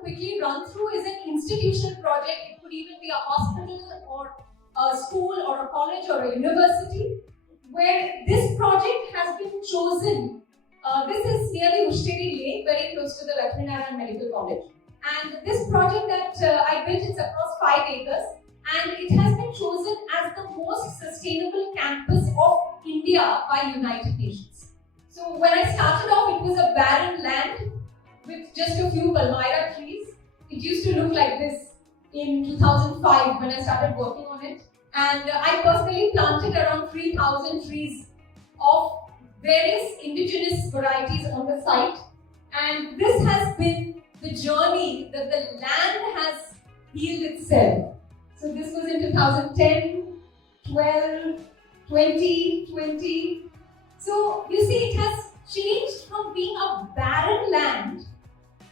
to quickly run through is an institutional project. It could even be a hospital or a school or a college or a university, where this project has been chosen. This is near the Ushteri Lake, very close to the Lakshminarayan Medical College. And this project that I built is across 5 acres, and it has been chosen as the most sustainable campus of India by United Nations. So when I started off, it was a barren land with just a few palmyra trees. It used to look like this in 2005 when I started working on it. And I personally planted around 3,000 trees of various indigenous varieties on the site. And this has been the journey that the land has healed itself. So this was in 2010, 12, 20, 20. So you see, it has changed from being a barren land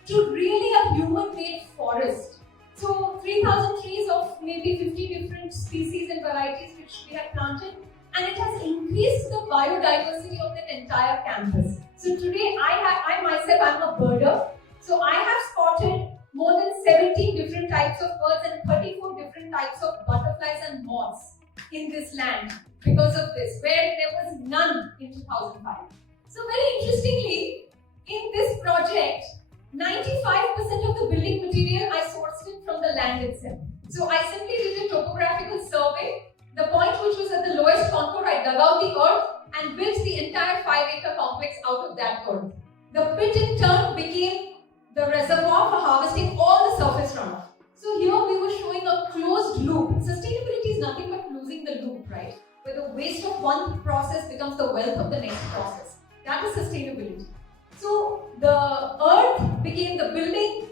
to really a human-made forest. So 3,000 trees of maybe 50 different species and varieties which we have planted, and it has increased the biodiversity of the entire campus. So today I myself am a birder. So I have spotted more than 17 different types of birds and 34 different types of butterflies and moths in this land because of this, where there was none in 2005. So very interestingly, in this project, 95% of the building material I sourced it from the land itself. So I simply did a topographical survey. The point which was at the lowest contour, I dug out the earth and built the entire 5-acre complex out of that earth. The pit in turn became the reservoir for harvesting all the surface runoff. So here we were showing a closed loop. Sustainability is nothing but closing the loop, right? Where the waste of one process becomes the wealth of the next process. That is sustainability. So the earth became the building,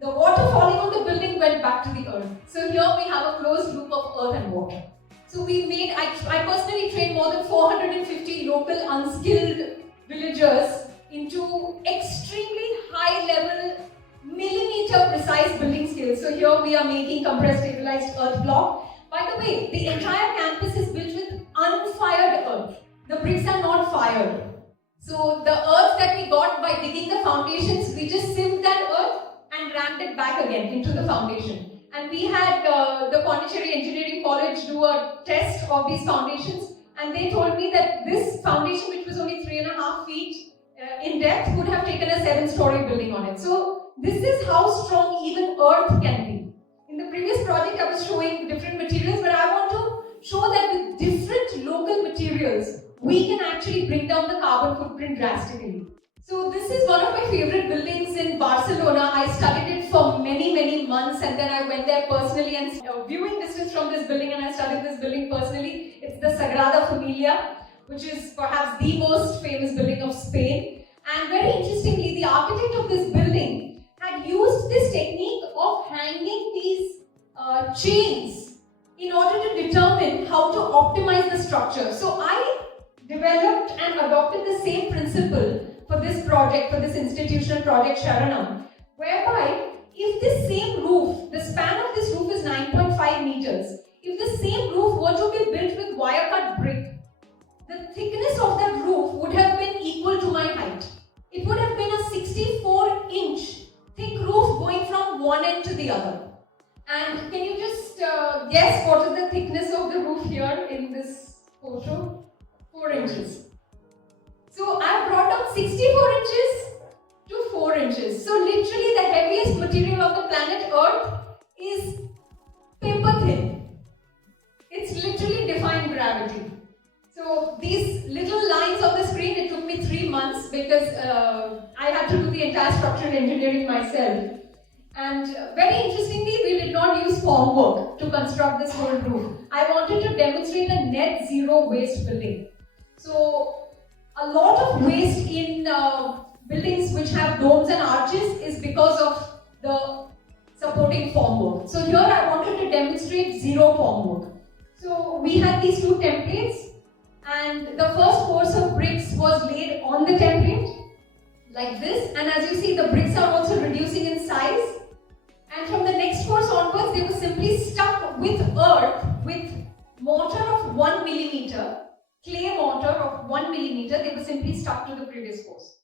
the water falling on the building went back to the earth. So here we have a closed loop of earth and water. So we made, I personally trained more than 450 local unskilled villagers into extremely high level, millimeter precise building skills. So here we are making compressed stabilized earth block. By the way, the entire campus is built with unfired earth. The bricks are not fired. So the earth that we got by digging the foundations, we just sieved that earth and rammed it back again into the foundation. And we had the Pondicherry Engineering College do a test of these foundations, and they told me that this foundation, which was only 3.5 feet in depth, would have taken a 7-story building on it. So this is how strong even earth can be. In the previous project, I was showing different materials, but I want to show that with different local materials, we can actually bring down the carbon footprint drastically. So this is one of my favorite buildings in Barcelona. I studied it for many months, and then I went there personally and viewing distance from this building, and I studied this building personally. It's the Sagrada Familia, which is perhaps the most famous building of Spain. And very interestingly, the architect of this building had used this technique of hanging these chains in order to determine how to optimize the structure. So I developed and adopted the same principle for this project, for this institutional project Sharanam, whereby if this same roof, the span of this roof is 9.5 meters, if the same roof were to be built with wire-cut brick, the thickness of that roof would have been equal to my height. It would have been a 64-inch thick roof going from one end to the other. And can you just guess what is the thickness of the roof here in this photo? 4 inches. So I brought down 64 inches to 4 inches. So literally the heaviest material of the planet Earth is paper thin. It's literally defying gravity. So these little lines on the screen, it took me 3 months because I had to do the entire structural engineering myself. And very interestingly, we did not use formwork to construct this whole roof. I wanted to demonstrate a net zero waste building. So a lot of waste in buildings which have domes and arches is because of the supporting formwork. So here I wanted to demonstrate zero formwork. So we had these 2 templates, and the first course of bricks was laid on the template like this, and as you see, the bricks are also reducing in size. And from the next course onwards, they were simply stuck with earth with mortar of 1 millimeter, clay mortar of 1 millimeter. They were simply stuck to the previous course.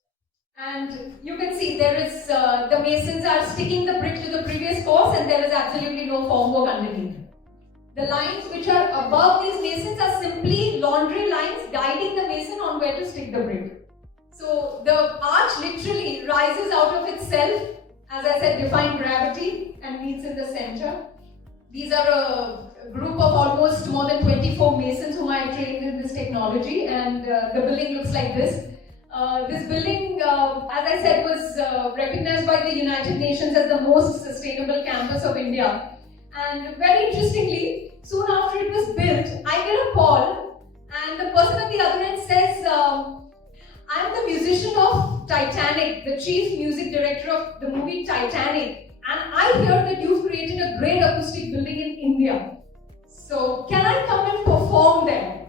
And you can see there is, the masons are sticking the brick to the previous course and there is absolutely no formwork underneath. The lines which are above these masons are simply laundry lines guiding the mason on where to stick the brick. So the arch literally rises out of itself, as I said, defying gravity, and meets in the center. These are a group of almost more than 24 masons whom I have trained in this technology, and the building looks like this. This building, as I said, was recognized by the United Nations as the most sustainable campus of India. And very interestingly, soon after it was built, I get a call, and the person at the other end says, I'm the musician of Titanic, the chief music director of the movie Titanic, and I hear that you've created a great acoustic building in India. So, can I come and perform there?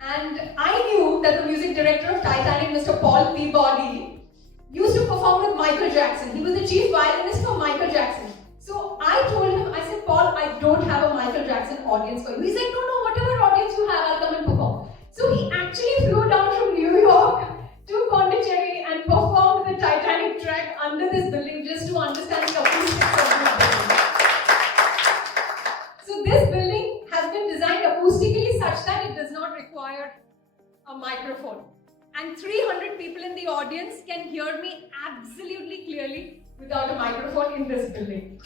And I knew that the music director of Titanic, Mr. Paul Peabody, used to perform with Michael Jackson. He was the chief violinist for Michael Jackson. So I told him, I said, Paul, I don't have a Michael Jackson audience for you. He said, no, whatever audience you have, I'll come and perform. So he actually flew down from New York to Pondicherry and performed the Titanic track under this building just to understand the acoustics of this building. So this building has been designed acoustically such that it does not require a microphone. And 300 people in the audience can hear me absolutely clearly without a microphone in this building.